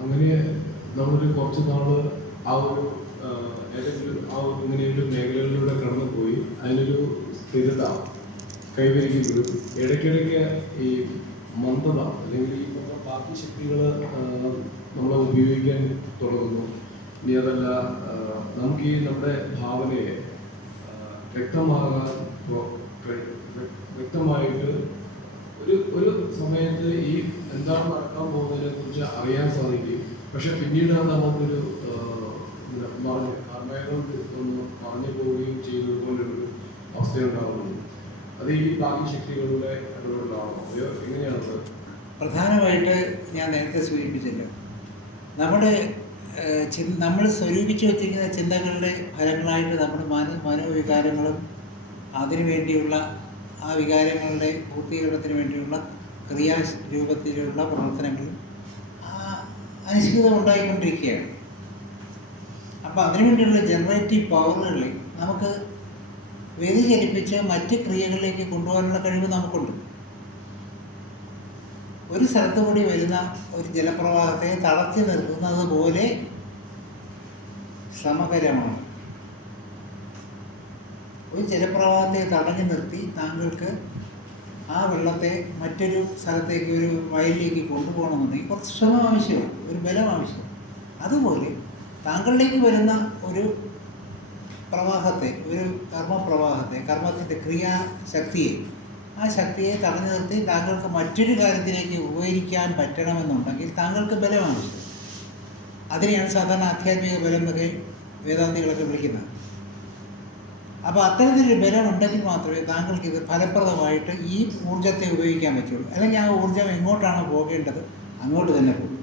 അങ്ങനെ നമ്മളൊരു കുറച്ച് നാൾ ആ ഒരു ഏതെങ്കിലും ആ ഇങ്ങനെ ഒരു മേഖലകളിലൂടെ കടന്നുപോയി അതിനൊരു സ്ഥിരത കൈവരിക്കുന്നത് ഇടയ്ക്കിടയ്ക്ക് ഈ മന്ദത അല്ലെങ്കിൽ ഈ പറഞ്ഞ ബാക്കി ശക്തികൾ നമ്മൾ ഉപയോഗിക്കാൻ തുടങ്ങുന്നു. ഇനി അതല്ല നമുക്ക് ഈ നമ്മുടെ ഭാവനയെ വ്യക്തമാകാൻ വ്യക്തമായിട്ട് ഒരു ഒരു സമയത്ത് ഈ എന്താണ് നടക്കാൻ പോകുന്നതിനെ കുറിച്ച് അറിയാൻ സാധിക്കും. പക്ഷെ പിന്നീട് അത് നമുക്കൊരു പറഞ്ഞു എന്താ പറഞ്ഞ പോവുകയും ചെയ്യുന്നത് പോലൊരു അവസ്ഥയുണ്ടാകുന്നു അത് ഈ ബാക്കി ശക്തികളുടെ ഇടപെടലാണോ? അതെയോ എങ്ങനെയാണത്? പ്രധാനമായിട്ട് ഞാൻ നേരത്തെ സൂചിപ്പിച്ചല്ലോ. നമ്മുടെ നമ്മൾ സ്വരൂപിച്ചു വച്ചിരിക്കുന്ന ചിന്തകളുടെ ഫലങ്ങളായിട്ട് നമ്മുടെ മനോ മനോവികാരങ്ങളും അതിനുവേണ്ടിയുള്ള ആ വികാരങ്ങളുടെ പൂർത്തീകരണത്തിന് വേണ്ടിയുള്ള ക്രിയാ രൂപത്തിലുള്ള പ്രവർത്തനങ്ങൾ ആ അനുഷ്ഠിതം ഉണ്ടായിക്കൊണ്ടിരിക്കുകയാണ്. അപ്പോൾ അതിനുവേണ്ടിയുള്ള ജനറേറ്റീവ് പവറുകളിൽ നമുക്ക് വ്യതിചലിപ്പിച്ച് മറ്റ് ക്രിയകളിലേക്ക് കൊണ്ടുപോകാനുള്ള കഴിവ് നമുക്കുണ്ട്. ഒരു സ്ഥലത്ത് കൂടി വരുന്ന ഒരു ജലപ്രവാഹത്തെ തളർത്തി നിർത്തുന്നത് പോലെ ശ്രമകരമാണ്. ഒരു ജലപ്രവാഹത്തെ തടഞ്ഞു നിർത്തി താങ്കൾക്ക് ആ വെള്ളത്തെ മറ്റൊരു സ്ഥലത്തേക്ക് ഒരു വയലിലേക്ക് കൊണ്ടുപോകണമെന്നുണ്ടെങ്കിൽ കുറച്ച് ശ്രമം ആവശ്യമാണ് ഒരു ബലം ആവശ്യമാണ്. അതുപോലെ താങ്കളിലേക്ക് വരുന്ന ഒരു പ്രവാഹത്തെ ഒരു കർമ്മപ്രവാഹത്തെ കർമ്മത്തിന്റെ ക്രിയാശക്തിയെ ആ ശക്തിയെ തടഞ്ഞു നിർത്തി താങ്കൾക്ക് മറ്റൊരു കാര്യത്തിലേക്ക് ഉപകരിക്കാൻ പറ്റണമെന്നുണ്ടെങ്കിൽ താങ്കൾക്ക് ബലം ആവശ്യം അതിനെയാണ് സാധാരണ ആധ്യാത്മിക ബലം എന്നൊക്കെ വേദാന്തികളൊക്കെ വിളിക്കുന്നത്. അപ്പോൾ അത്തരത്തിലൊരു ബലം ഉണ്ടെങ്കിൽ മാത്രമേ താങ്കൾക്ക് ഇത് ഫലപ്രദമായിട്ട് ഈ ഊർജത്തെ ഉപയോഗിക്കാൻ പറ്റുള്ളൂ. അല്ലെങ്കിൽ ആ ഊർജം എങ്ങോട്ടാണ് പോകേണ്ടത് അങ്ങോട്ട് തന്നെ പോകും.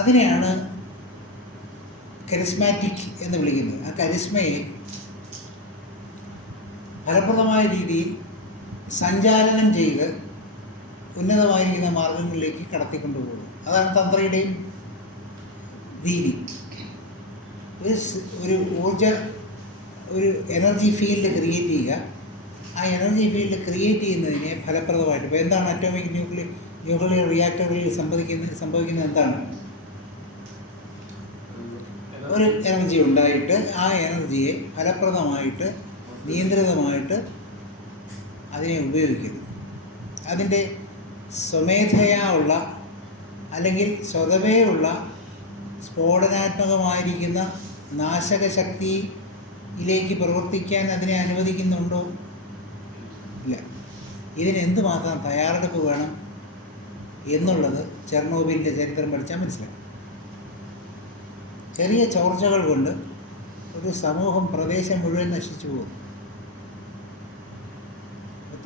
അതിനെയാണ് കരിസ്മാറ്റിക് എന്ന് വിളിക്കുന്നത്. ആ കരിസ്മയെ ഫലപ്രദമായ രീതിയിൽ സഞ്ചാലനം ചെയ്ത് ഉന്നതമായിരിക്കുന്ന മാർഗങ്ങളിലേക്ക് കടത്തിക്കൊണ്ടുപോകും അതാണ് തന്ത്രയുടെയും രീതി. ഒരു ഊർജ ഒരു എനർജി ഫീൽഡ് ക്രിയേറ്റ് ചെയ്യുക. ആ എനർജി ഫീൽഡ് ക്രിയേറ്റ് ചെയ്യുന്നതിനെ ഫലപ്രദമായിട്ട് ഇപ്പോൾ എന്താണ് അറ്റോമിക് ന്യൂക്ലിയർ ന്യൂക്ലിയർ റിയാക്ടറുകളിൽ സംഭവിക്കുന്ന സംഭവിക്കുന്നത് എന്താണ്? ഒരു എനർജി ഉണ്ടായിട്ട് ആ എനർജിയെ ഫലപ്രദമായിട്ട് നിയന്ത്രിതമായിട്ട് അതിനെ ഉപയോഗിക്കുന്നു. അതിന്റെ സ്വമേധയാ ഉള്ള അല്ലെങ്കിൽ സ്വതവേ ഉള്ള സ്ഫോടനാത്മകമായിരിക്കുന്ന നാശക ശക്തിയിലേക്ക് പ്രവർത്തിക്കാൻ അതിനെ അനുവദിക്കുന്നുണ്ടോ? ഇല്ല. ഇതിനെന്ത് മാത്രം തയ്യാറെടുപ്പ് വേണം എന്നുള്ളത് ചെർണോബിലിന്റെ ചരിത്രം പഠിച്ചാൽ മനസ്സിലാക്കും ചെറിയ ചോർച്ചകൾ കൊണ്ട് ഒരു സമൂഹം പ്രദേശം മുഴുവൻ നശിച്ചു പോകും.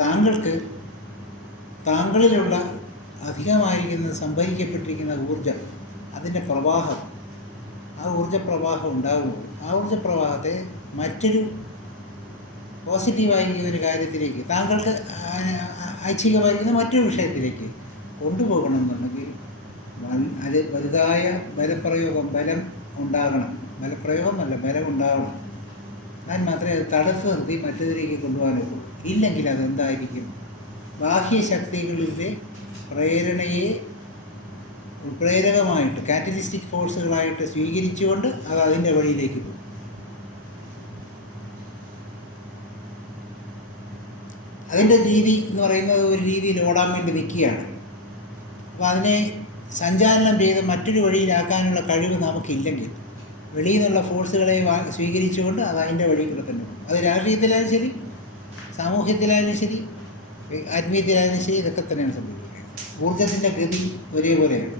താങ്കൾക്ക് താങ്കളിലുള്ള അധികമായിരിക്കുന്ന സംഭരിക്കപ്പെട്ടിരിക്കുന്ന ഊർജം അതിന്റെ പ്രവാഹം ആ ഊർജപ്രവാഹം ഉണ്ടാകുമ്പോൾ ആ ഊർജപ്രവാഹത്തെ മറ്റൊരു പോസിറ്റീവായിരിക്കുന്ന ഒരു കാര്യത്തിലേക്ക് താങ്കൾക്ക് ഐച്ഛികമായിരിക്കുന്ന മറ്റൊരു വിഷയത്തിലേക്ക് കൊണ്ടുപോകണമെന്നുണ്ടെങ്കിൽ അത് വലുതായ ബലപ്രയോഗം ബലം ഉണ്ടാകണം. ബലപ്രയോഗമല്ല ബലം ഉണ്ടാകണം എന്നാൽ മാത്രമേ അത് തടസ്സം നിർത്തി മറ്റേതിലേക്ക് കൊണ്ടുപോകാനുള്ളൂ ഇല്ലെങ്കിൽ അതെന്തായിരിക്കും ബാഹ്യ ശക്തികളിലെ പ്രേരണയെ പ്രേരകമായിട്ട് കാറ്റലിസ്റ്റിക് ഫോഴ്സുകളായിട്ട് സ്വീകരിച്ചുകൊണ്ട് അത് അതിന്റെ വഴിയിലേക്ക് പോകും. അതിന്റെ രീതി എന്ന് പറയുന്നത് ഒരു രീതിയിൽ ഓടാൻ വേണ്ടി നിൽക്കുകയാണ്. അപ്പോൾ അതിനെ സഞ്ചാരണം ചെയ്ത് മറ്റൊരു വഴിയിലാക്കാനുള്ള കഴിവ് നമുക്കില്ലെങ്കിൽ വെളിയിൽ നിന്നുള്ള ഫോഴ്സുകളെ സ്വീകരിച്ചുകൊണ്ട് അത് അതിന്റെ വഴി കൂടെ തന്നെ പോകും അത് രാഷ്ട്രീയത്തിലായാലും ശരി സാമൂഹ്യത്തിലായാലും ശരി ആത്മീയത്തിലായാലും ശരി ഇതൊക്കെ തന്നെയാണ് സംഭവിക്കുന്നത് ഊർജത്തിന്റെ ഗതി ഒരേപോലെയാണ്.